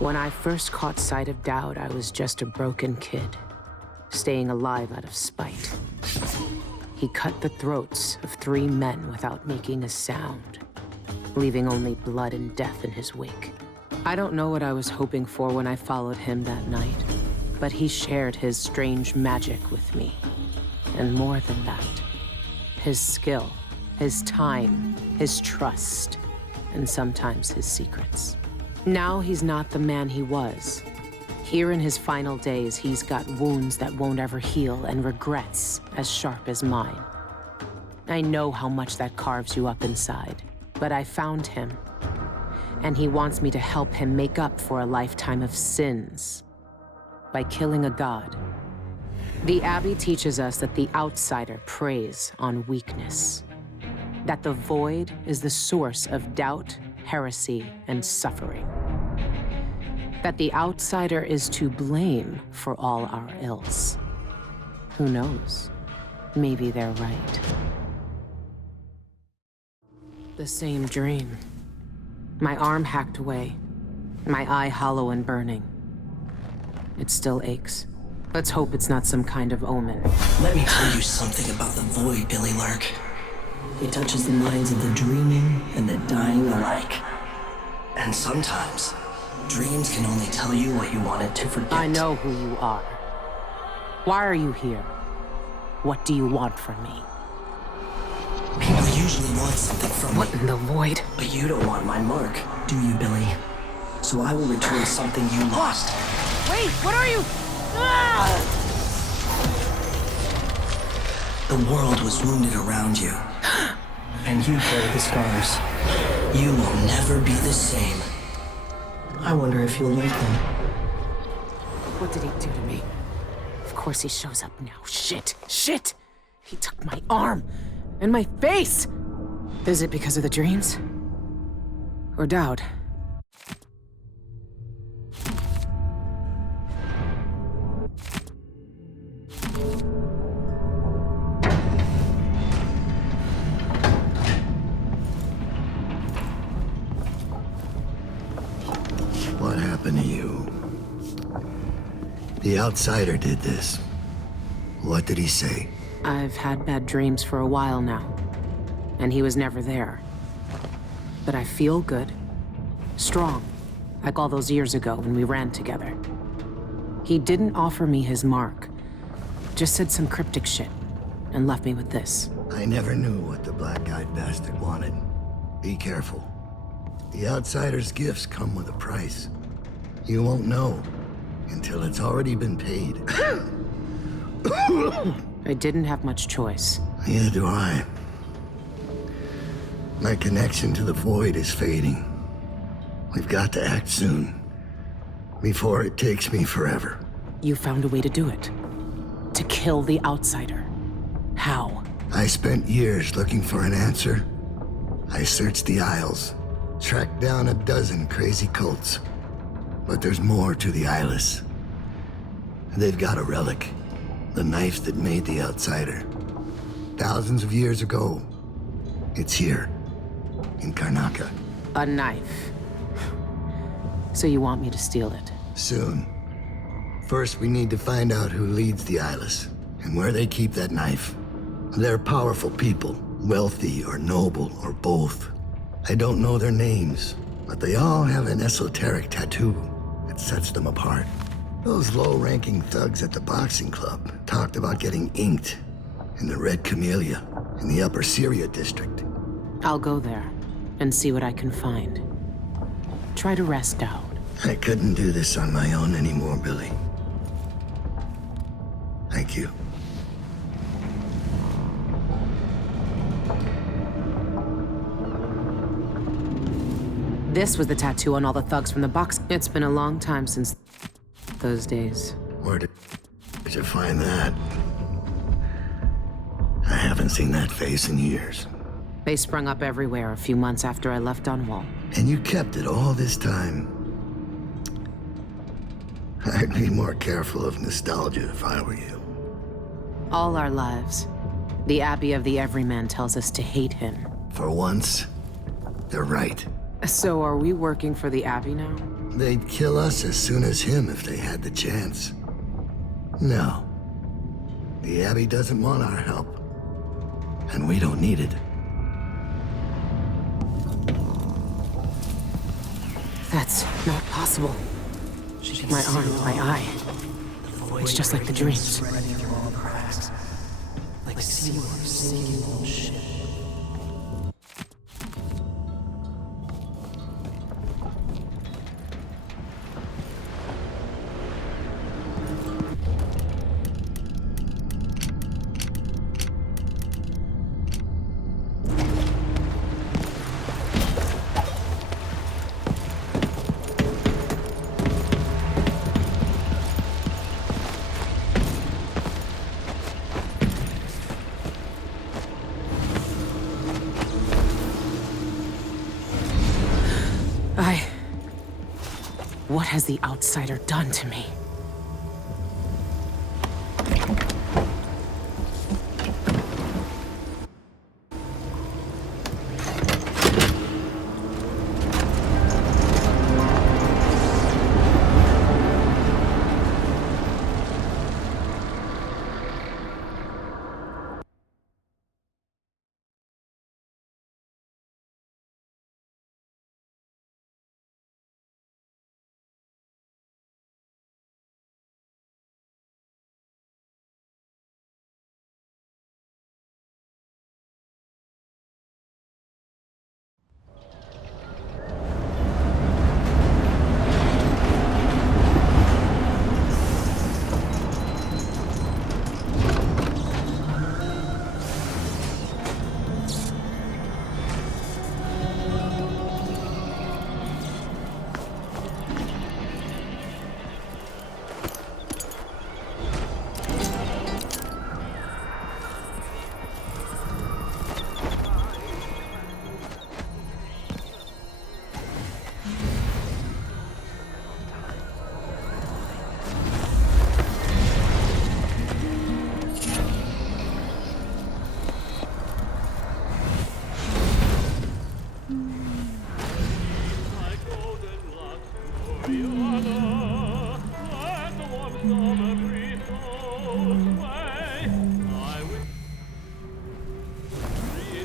When I first caught sight of Dowd, I was just a broken kid, staying alive out of spite. He cut the throats of 3 men without making a sound, leaving only blood and death in his wake. I don't know what I was hoping for when I followed him that night, but he shared his strange magic with me. And more than that, his skill, his time, his trust, and sometimes his secrets. Now he's not the man he was. Here in his final days, he's got wounds that won't ever heal and regrets as sharp as mine. I know how much that carves you up inside, but I found him, and he wants me to help him make up for a lifetime of sins by killing a god. The Abbey teaches us that the outsider preys on weakness, that the void is the source of doubt, heresy, and suffering. That the outsider is to blame for all our ills. Who knows? Maybe they're right. The same dream. My arm hacked away, my eye hollow and burning. It still aches. Let's hope it's not some kind of omen. Let me tell you something about the void, Billy Lark. It touches the minds of the dreaming and the dying alike. And sometimes, dreams can only tell you what you wanted to forget. I know who you are. Why are you here? What do you want from me? People usually want something from What me. in the void? But you don't want my mark, do you, Billy? So I will return something you lost. Wait, what are you? Ah! The world was wounded around you. And you carry the scars. You will never be the same. I wonder if you'll like them. What did he do to me? Of course he shows up now. Shit! Shit! He took my arm! And my face! Is it because of the dreams? Or Dowd? What happened to you? The outsider did this. What did he say? I've had bad dreams for a while now, and he was never there. But I feel good. Strong. Like all those years ago when we ran together. He didn't offer me his mark. Just said some cryptic shit, and left me with this. I never knew what the black-eyed bastard wanted. Be careful. The outsider's gifts come with a price. You won't know until it's already been paid. I didn't have much choice. Neither do I. My connection to the void is fading. We've got to act soon, before it takes me forever. You found a way to do it. To kill the outsider. How? I spent years looking for an answer. I searched the Isles, tracked down a dozen crazy cults. But there's more to the Eyeless. They've got a relic. The knife that made the outsider. Thousands of years ago. It's here. In Karnaca. A knife. So you want me to steal it? Soon. First, we need to find out who leads the Eyeless, and where they keep that knife. They're powerful people, wealthy or noble or both. I don't know their names, but they all have an esoteric tattoo that sets them apart. Those low-ranking thugs at the boxing club talked about getting inked in the Red Camellia in the Upper Syria district. I'll go there and see what I can find. Try to rest out. I couldn't do this on my own anymore, Billy. Thank you. This was the tattoo on all the thugs from the box. It's been a long time since those days. Where did you find that? I haven't seen that face in years. They sprung up everywhere a few months after I left Dunwall. And you kept it all this time. I'd be more careful of nostalgia if I were you. All our lives, the Abbey of the Everyman tells us to hate him. For once, they're right. So are we working for the Abbey now? They'd kill us as soon as him if they had the chance. No. The Abbey doesn't want our help. And we don't need it. That's not possible. My arm, my eye. It's just like the dreams. Spreading through all the cracks. Like seawater sinking on ship. What has the outsider done to me?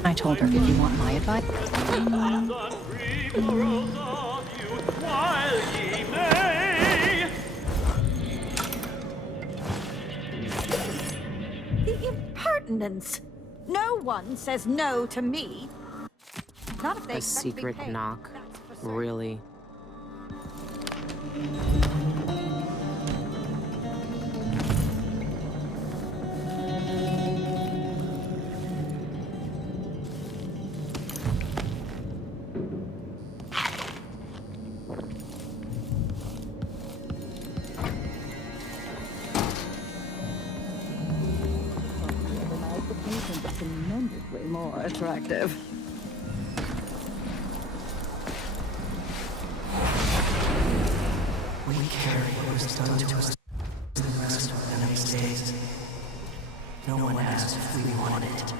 I told her, if you want my advice. The impertinence! No one says no to me. Not if they A expect to be secret paid, knock? that's for certain. Really? Tremendously more attractive. We carry what was done to us the rest of the next days. No one asked if we wanted it.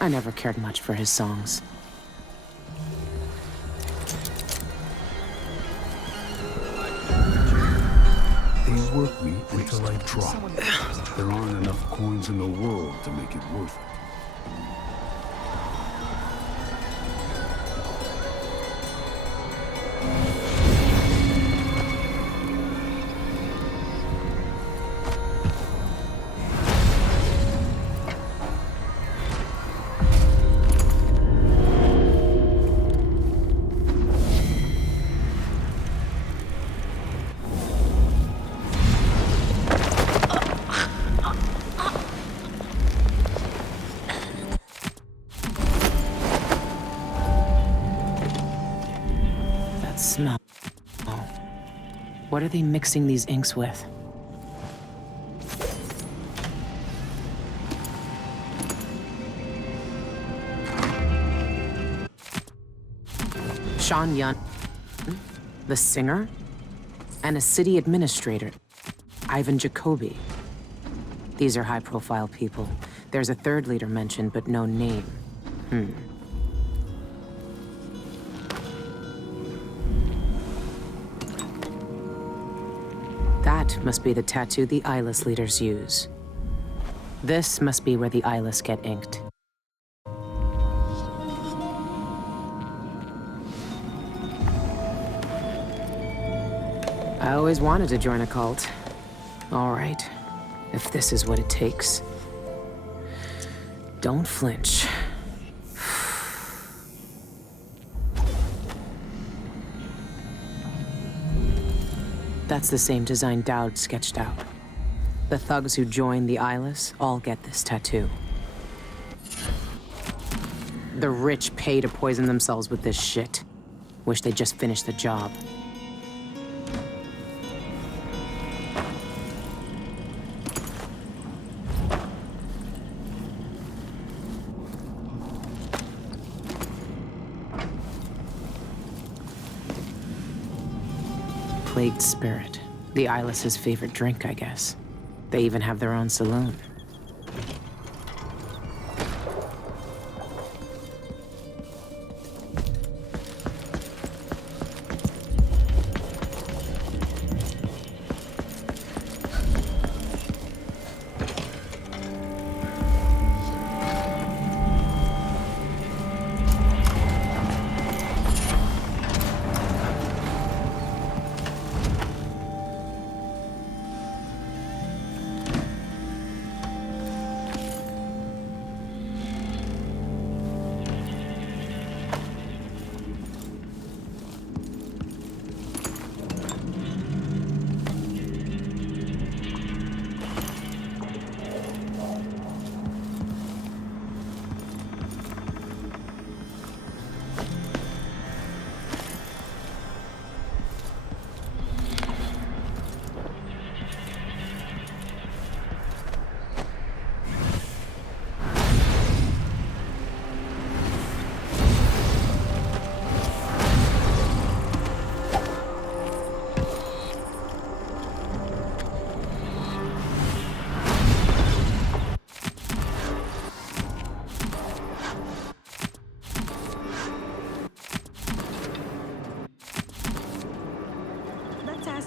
I never cared much for his songs. They work me until I drop. There aren't enough coins in the world to make it worth it. Smell. Oh. What are they mixing these inks with? Shan, the singer, and a city administrator, Ivan Jacoby. These are high-profile people. There's a third leader mentioned, but no name. That must be the tattoo the eyeless leaders use. This must be where the eyeless get inked. I always wanted to join a cult. All right, if this is what it takes. Don't flinch. That's the same design Dowd sketched out. The thugs who join the eyeless all get this tattoo. The rich pay to poison themselves with this shit. Wish they'd just finish the job. Plagued spirit. The eyeless's favorite drink, I guess. They even have their own saloon.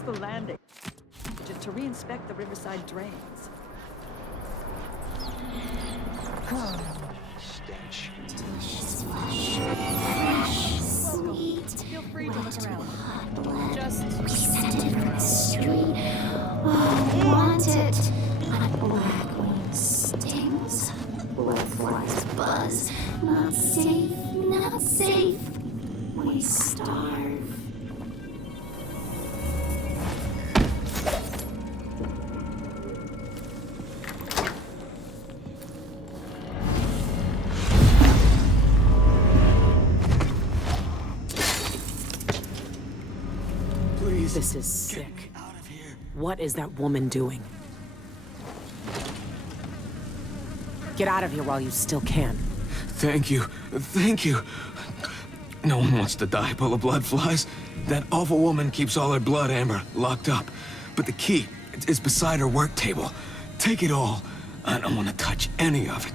The landing to re-inspect the riverside drains. Stench. Delicious flesh. Fresh, sweet. Feel free to look Wet, around. hot blood. Just We sent it from the street. Oh, want it. But black wing stings. Blood flies buzz. Not safe, not safe. We starve. This is sick. What is that woman doing? Get out of here while you still can. Thank you. Thank you. No one wants to die full of blood flies. That awful woman keeps all her blood amber locked up. But the key is beside her work table. Take it all. I don't want to touch any of it.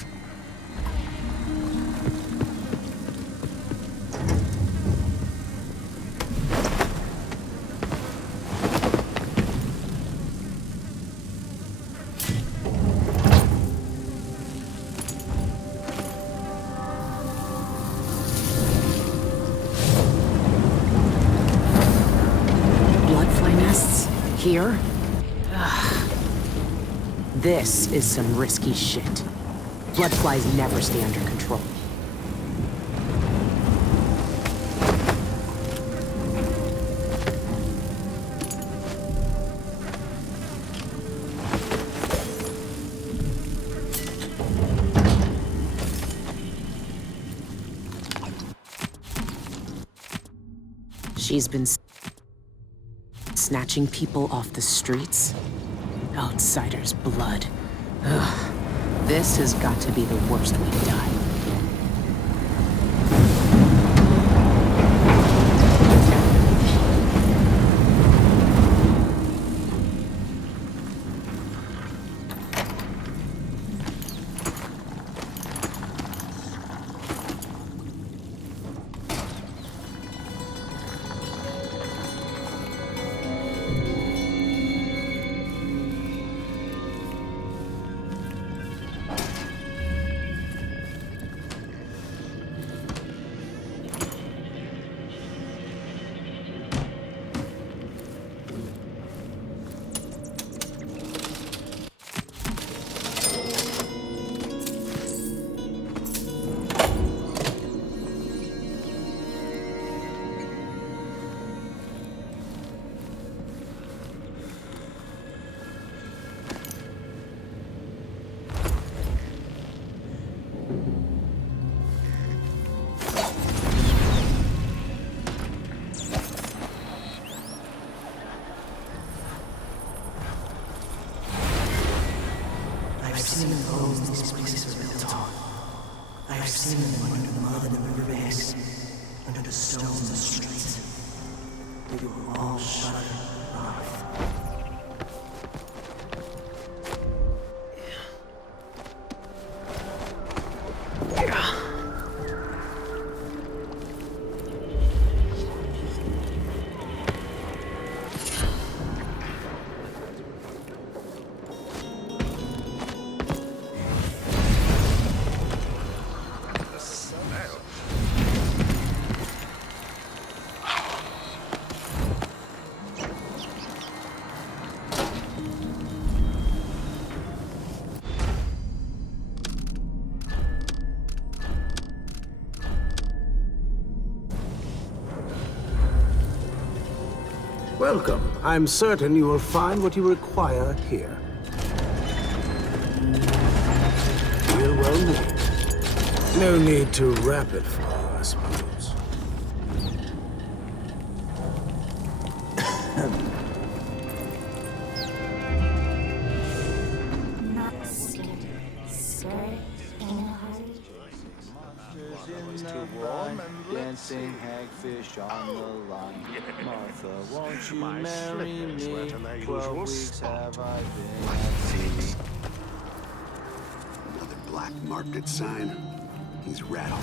Here? Ugh. This is some risky shit. Bloodflies never stay under control. She's been snatching people off the streets. Outsider's blood. Ugh. This has got to be the worst way to die. stones and streets, we will all shudder beneath. Welcome. I'm certain you will find what you require here. Feel well made. No need to rapid fire, I suppose. Not scared. Scared in a hurry. Dancing hagfish on the line. Martha, won't you marry me? 12 weeks have I been at sea. Another black market sign. He's rattled.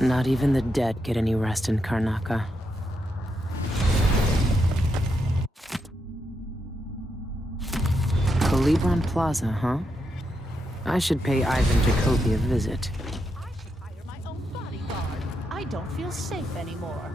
Not even the dead get any rest in Karnaca. Calibron Plaza, huh? I should pay Ivan Jacoby a visit. I should hire my own bodyguard. I don't feel safe anymore.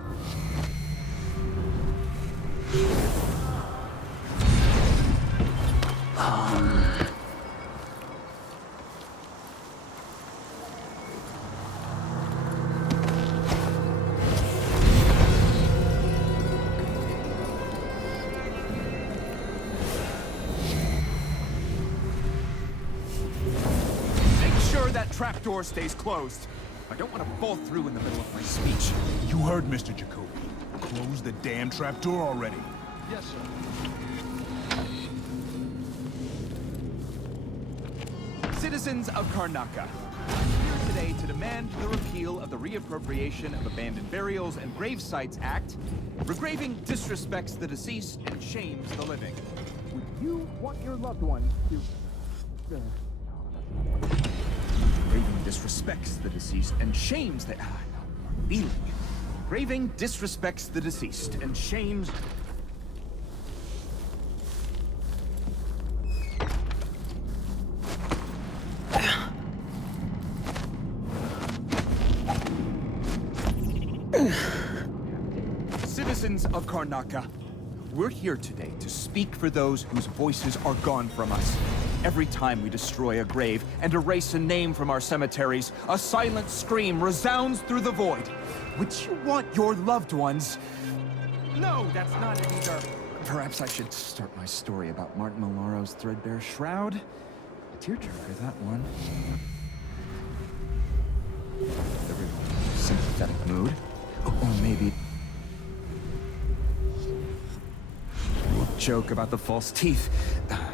Trapdoor stays closed. I don't want to fall through in the middle of my speech. You heard Mr. Jacoby. Close the damn trapdoor already. Yes, sir. Citizens of Karnaca, I'm here today to demand the repeal of the Reappropriation of Abandoned Burials and Grave Sites Act. Regraving disrespects the deceased and shames the living. Would you want your loved one to... Graving disrespects the deceased and shames the... feeling. Graving disrespects the deceased and shames... Citizens of Karnaca, we're here today to speak for those whose voices are gone from us. Every time we destroy a grave and erase a name from our cemeteries, a silent scream resounds through the void. Would you want your loved ones... No, that's not it either. Perhaps I should start my story about Martin Malaro's threadbare shroud. A tearjerker, that one. Everyone's sympathetic mood. Or maybe... joke about the false teeth.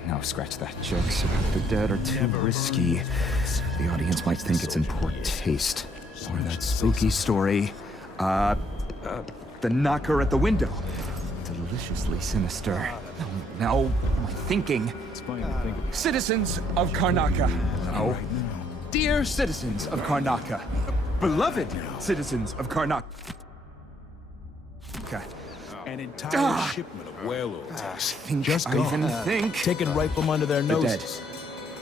No, scratch that. Jokes about the dead are too risky. The audience might think it's in poor taste. Or that spooky story. The knocker at the window. Deliciously sinister. Now, my thinking. Citizens of Karnaca. No. Dear citizens of Karnaca. Beloved citizens of Karnaca. Karnaca. An entire shipment of whale oil tanks. Just go. Taken right from under their noses.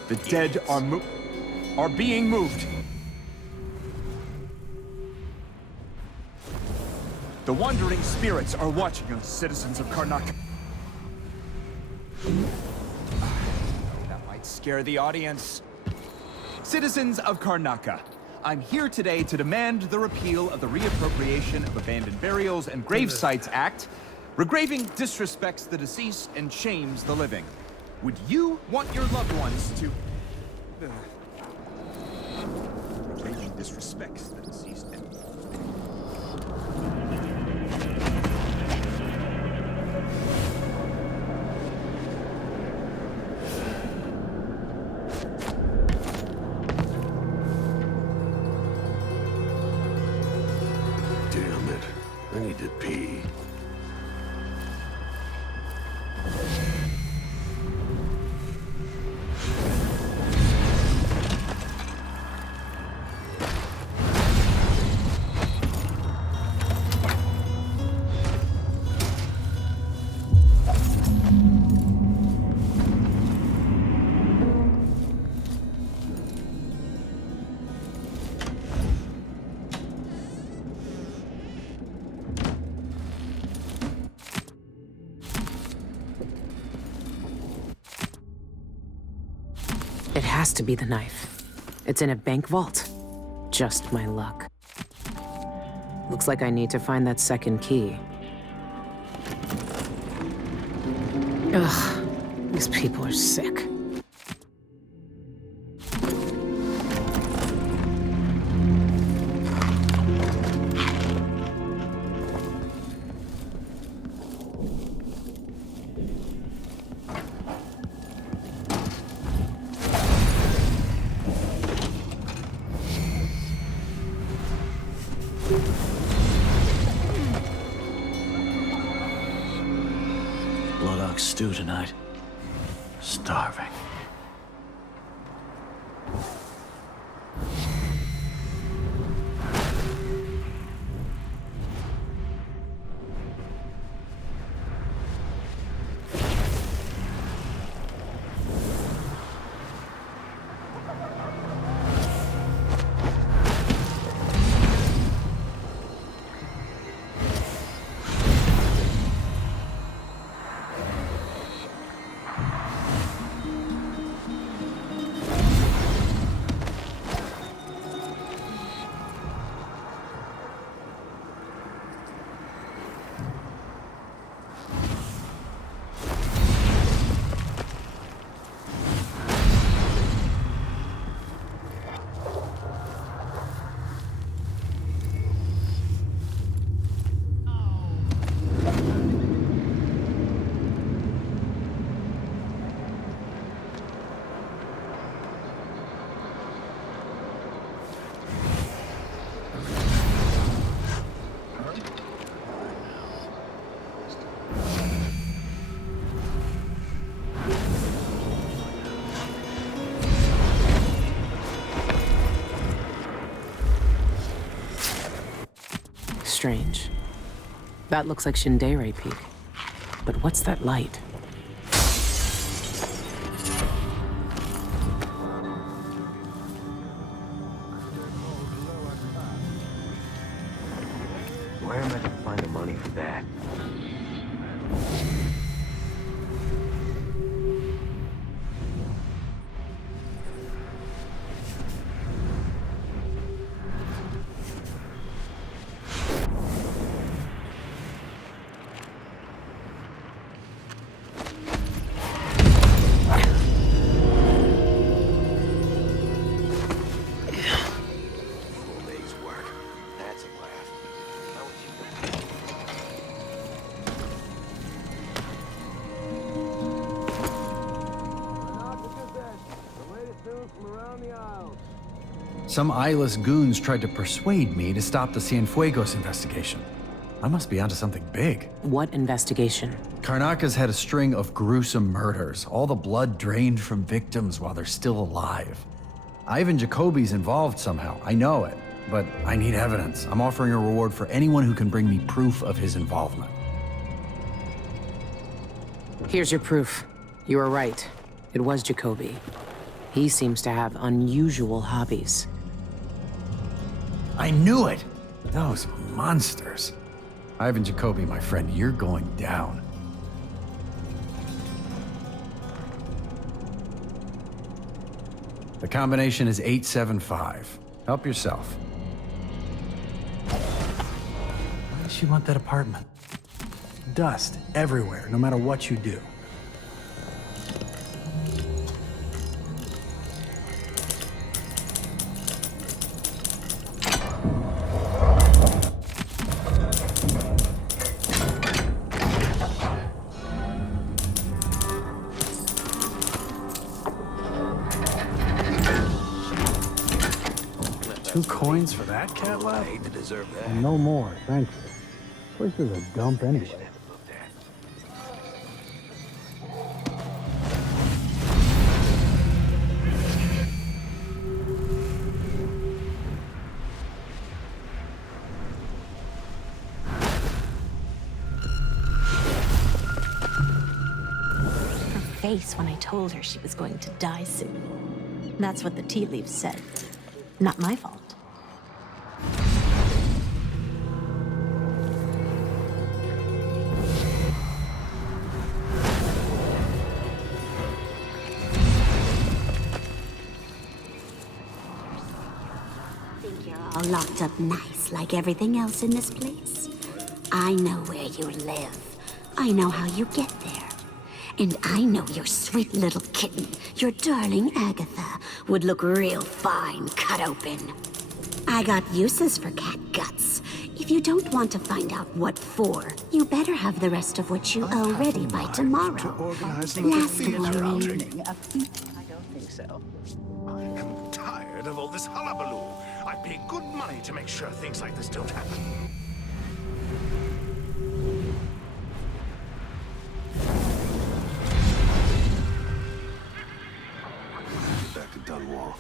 The dead are being moved. The wandering spirits are watching us, citizens of Karnaca. That might scare the audience. Citizens of Karnaca, I'm here today to demand the repeal of the Reappropriation of Abandoned Burials and Grave Sites Act. Regraving disrespects the deceased and shames the living. Would you want your loved ones to... Regraving disrespects the deceased and... Damn it. I need to pee. It has to be the knife. It's in a bank vault. Just my luck. Looks like I need to find that second key. Ugh, these people are sick. Blood ox stew tonight. Starving. Strange. That looks like Shandere Peak. But what's that light? Where am I to find the money for that? Some eyeless goons tried to persuade me to stop the Cienfuegos investigation. I must be onto something big. What investigation? Karnaca's had a string of gruesome murders, all the blood drained from victims while they're still alive. Ivan Jacoby's involved somehow, I know it. but I need evidence. I'm offering a reward for anyone who can bring me proof of his involvement. Here's your proof. You were right. It was Jacoby. He seems to have unusual hobbies. I knew it! Those monsters. Ivan Jacoby, my friend, you're going down. The combination is 875. Help yourself. Why does she want that apartment? Dust everywhere, no matter what you do. Two coins for that cat lab? I hate to deserve that. No more, thank you. This is a dump anyway. Her face when I told her she was going to die soon. That's what the tea leaves said. Not my fault. Think you're all locked up nice like everything else in this place? I know where you live. I know how you get there. And I know your sweet little kitten, your darling Agatha, would look real fine cut open. I got uses for cat guts. If you don't want to find out what for, you better have the rest of what you owe ready by tomorrow. Last warning. I don't think so. I am tired of all this hullabaloo. I pay good money to make sure things like this don't happen. Back to Dunwall.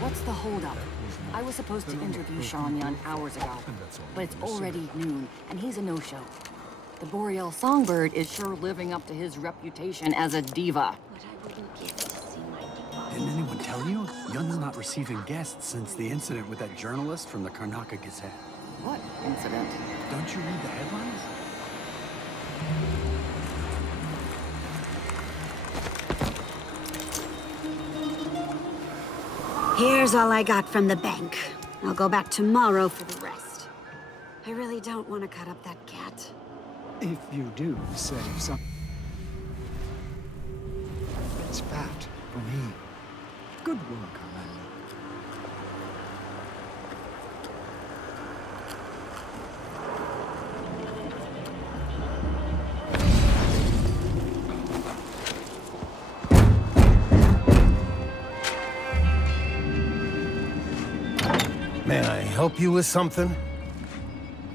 What's the holdup? I was supposed to interview Shan hours ago, but it's already noon, and he's a no-show. The Boreal Songbird is sure living up to his reputation as a diva. Didn't anyone tell you? Yun's not receiving guests since the incident with that journalist from the Karnaka Gazette. What incident? Don't you read the headlines? Here's all I got from the bank. I'll go back tomorrow for the rest. I really don't want to cut up that cat. If you do save some... It's fat for me. Good work, Amanda. May I help you with something?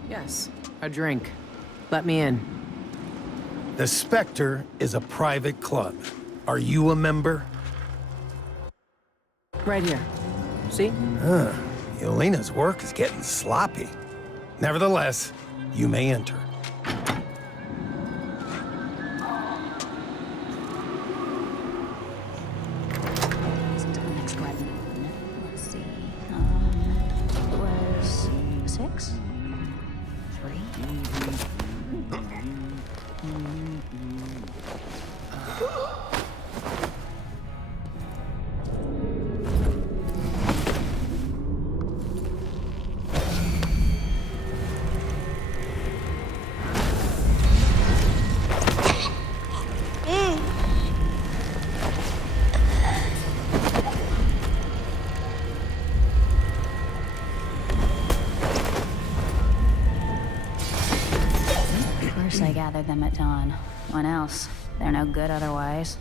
Yes, a drink. Let me in. The Spectre is a private club. Are you a member? Right here. See? Yelena's work is getting sloppy. Nevertheless, you may enter. Let's see. It was 6? 3? Of course I gathered them at dawn. When else? They're no good otherwise.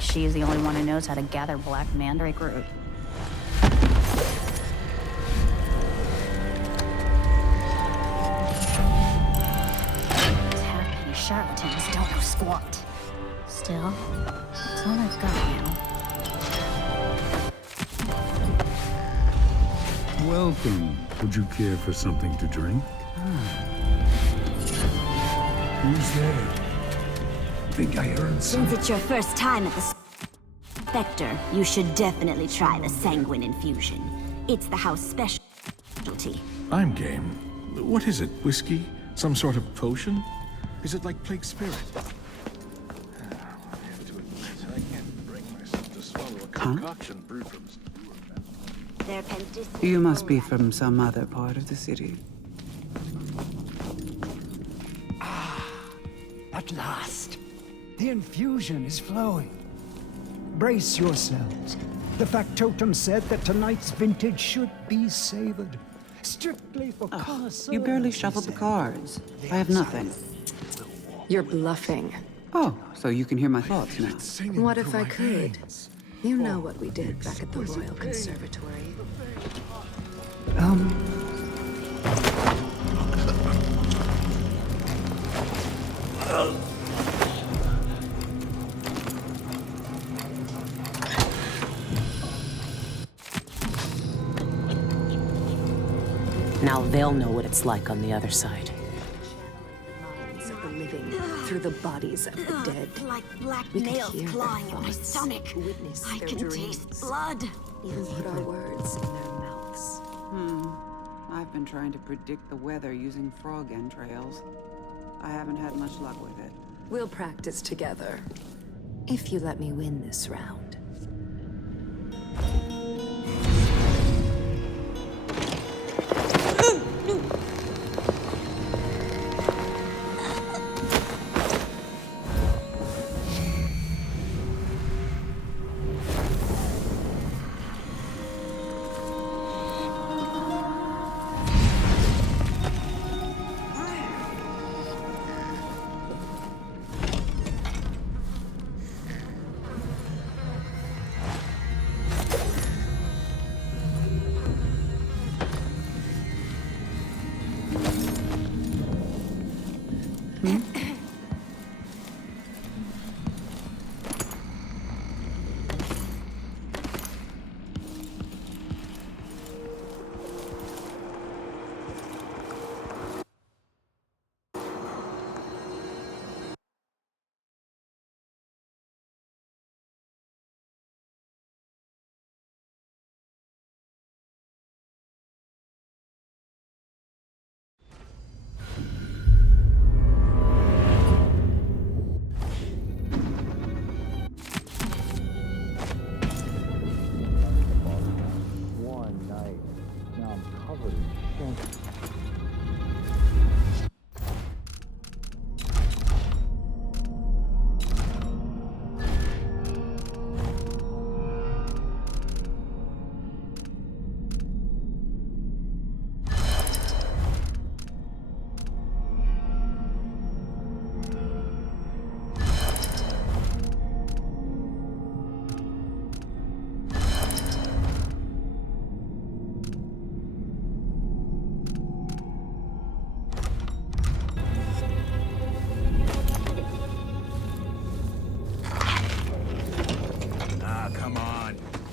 She's the only one who knows how to gather black mandrake root. These half-penny charlatans don't know squat. Still, it's all I've got now. Welcome. Would you care for something to drink? Who's there? Think I heard Since it's your first time at the Spectre, you should definitely try the sanguine infusion. It's the house specialty. I'm game. What is it? Whiskey? Some sort of potion? Is it like Plague Spirit? I have to admit, I can't bring myself to swallow a concoction brewed from... You must be from some other part of the city. At last, the infusion is flowing. Brace yourselves. The factotum said that tonight's vintage should be savored. Strictly for connoisseurs. You barely shuffled the cards. I have nothing. You're bluffing. Oh, so you can hear my thoughts now. What if I could? You know what we did back at the Royal Conservatory. Now they'll know what it's like on the other side. Minds of the living through the bodies of the dead. Like black We could nails hear their clawing at my thoughts, stomach. witness I their can dreams, taste blood. even put our words in their mouths. I've been trying to predict the weather using frog entrails. I haven't had much luck with it. We'll practice together, if you let me win this round.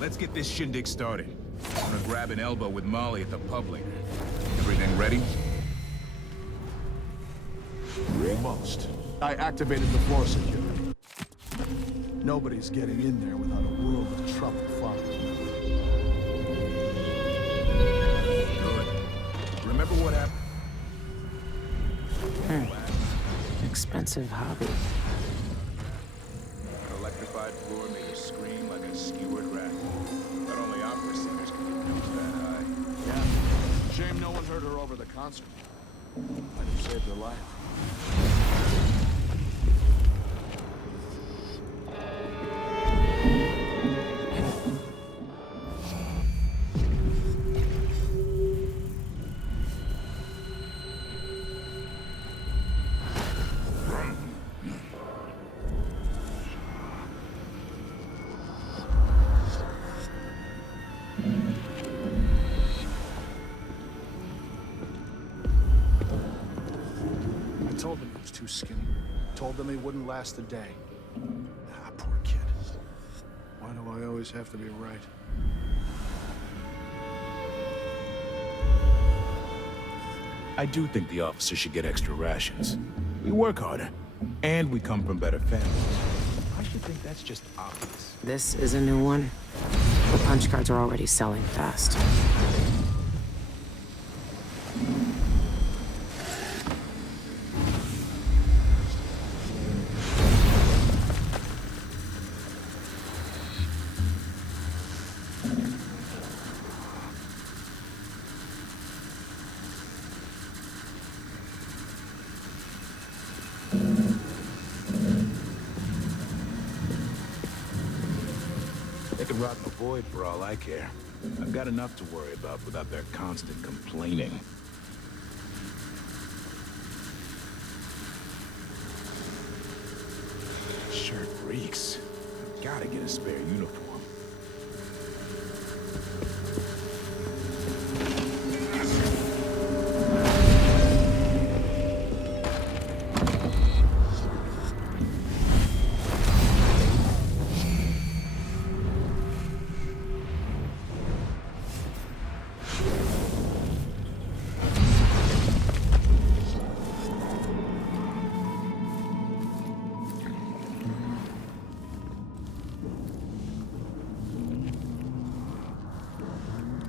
let's get this shindig started. I'm gonna grab an elbow with Molly at the pub later. Everything ready? Almost. I activated the floor security. Nobody's getting in there without a world of trouble following. Good. Remember what happened? Expensive hobby. An electrified floor made her scream like a skewered rat. Not only opera singers can get notes that high. Yeah. Shame no one heard her over the concert. Might have saved her life. Told them he was too skinny. Told them he wouldn't last a day. Ah, poor kid. Why do I always have to be right? I do think the officers should get extra rations. We work harder, and we come from better families. I should think that's just obvious. This is a new one. The punch cards are already selling fast. They could rot in the void for all I care. I've got enough to worry about without their constant complaining. Shirt reeks. I've gotta get a spare uniform.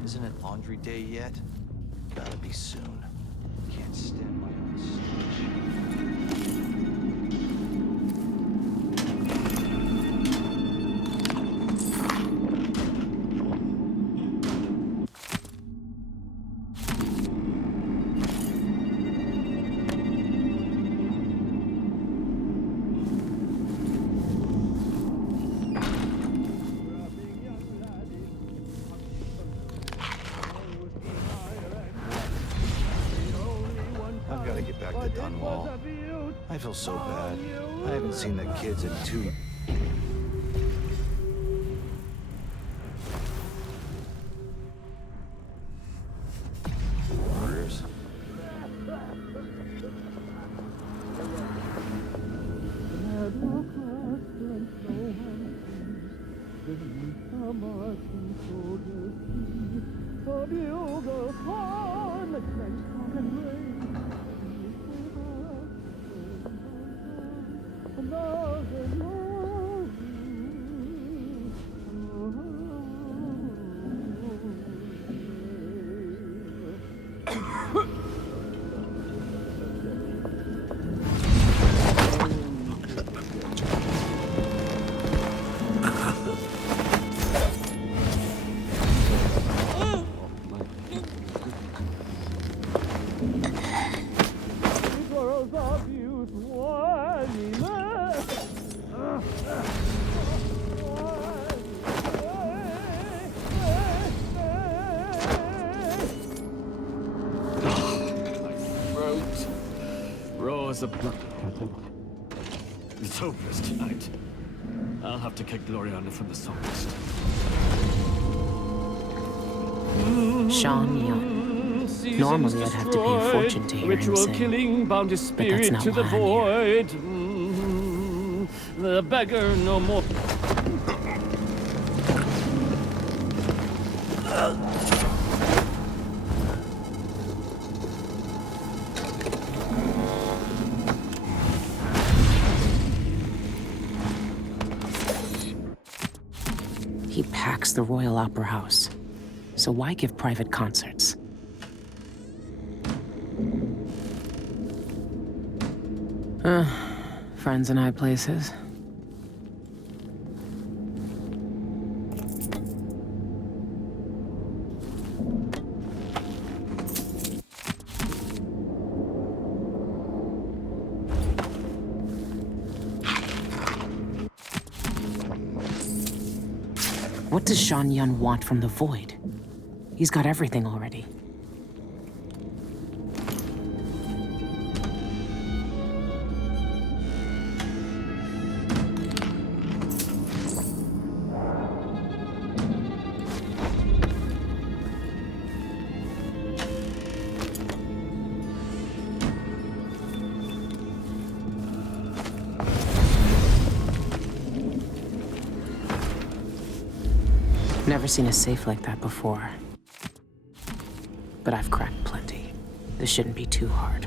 Isn't it laundry day yet? Gotta be soon. Can't stand my own stench. I've got to get back to Dunwall. I feel so bad. I haven't seen the kids in 2 years. The blood. It's hopeless tonight. I'll have to kick Gloriana from the song list. Shan Young. Normally I'd have to pay a fortune to hear him sing. Killing bound his But that's spirit not to the why I'm here. void. The beggar no more. He packs the Royal Opera House, so why give private concerts? Friends and high places. What does Shan Yun want from the Void? He's got everything already. Never seen a safe like that before. But I've cracked plenty. This shouldn't be too hard.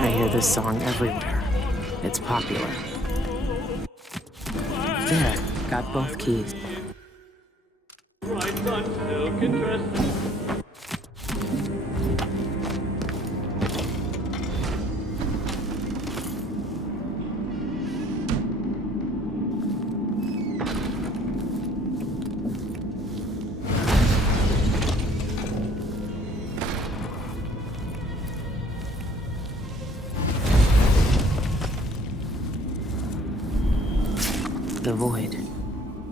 I hear this song everywhere. It's popular. There, got both keys. The Void.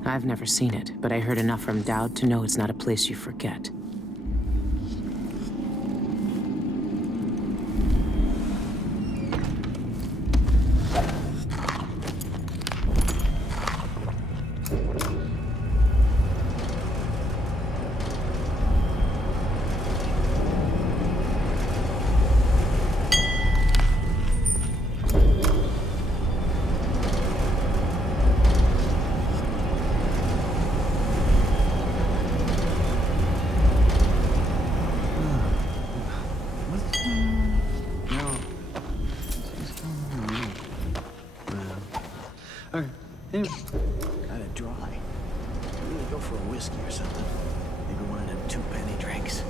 I've never seen it, but I heard enough from Dowd to know it's not a place you forget. Kinda dry. Really go for a whiskey or something. Maybe one of them 2-penny drinks.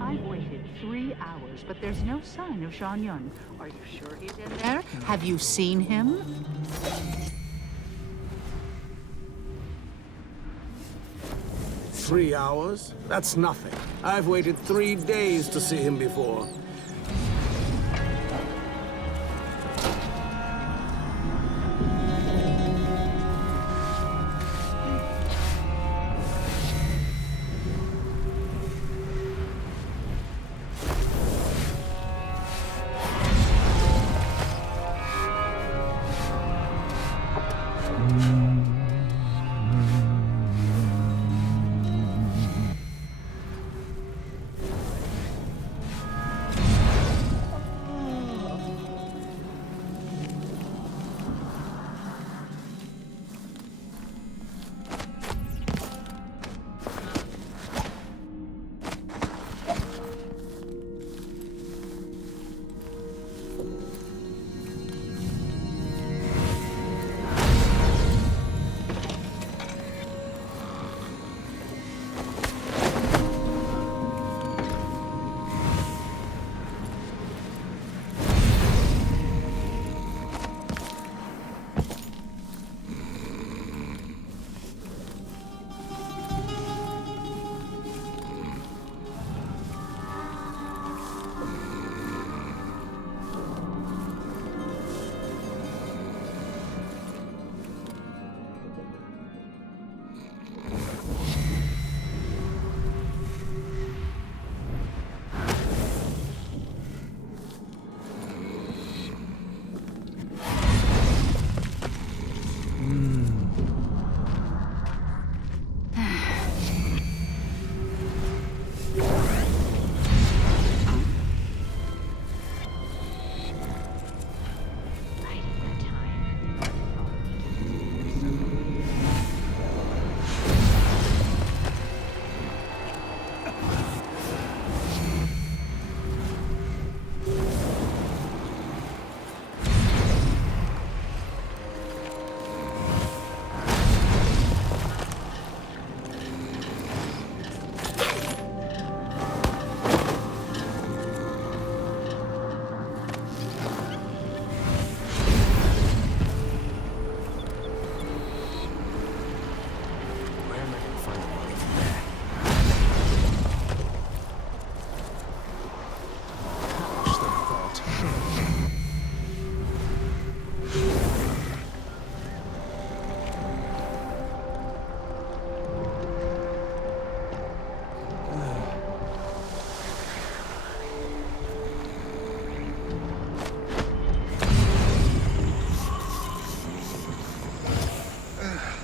I've waited 3 hours, but there's no sign of Shan Yun. Are you sure he's in there? Have you seen him? 3 hours? That's nothing. I've waited 3 days to see him before.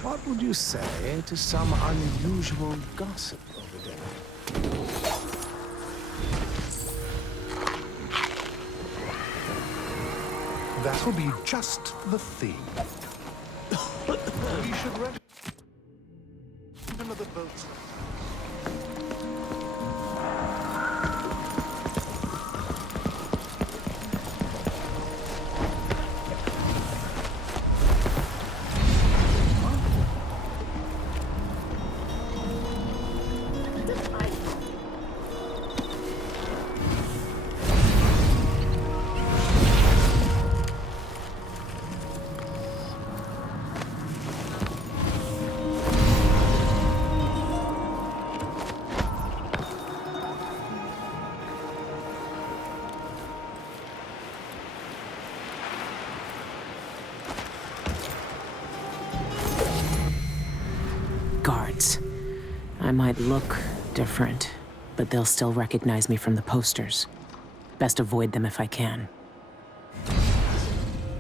What would you say to some unusual gossip over dinner? That'll be just the thing. We should rent another boat. I might look different, but they'll still recognize me from the posters. Best avoid them if I can.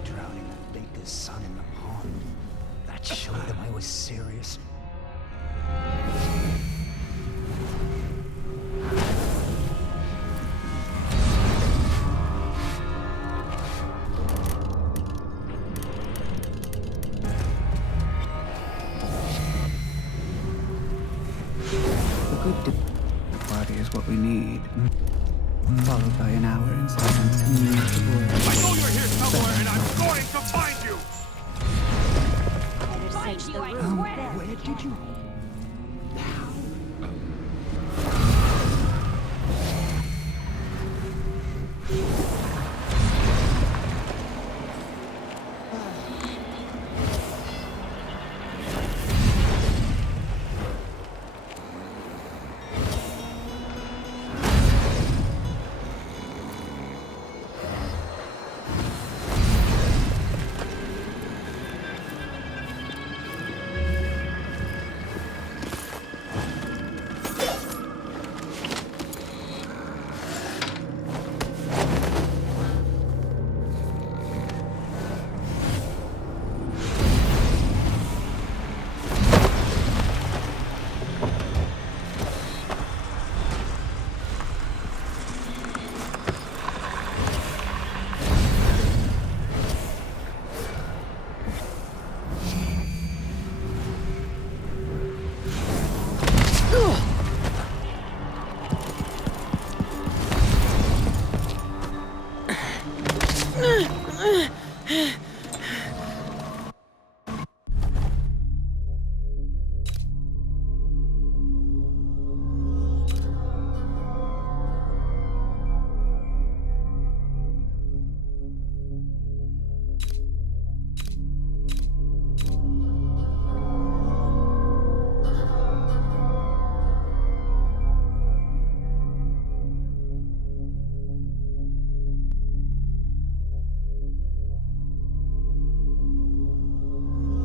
Drowning the baker's son in the pond. That showed them I was serious. Party is what we need. Followed by an hour in silence community work. I know you're here somewhere, and I'm going to find you! Find you, I swear! Where did you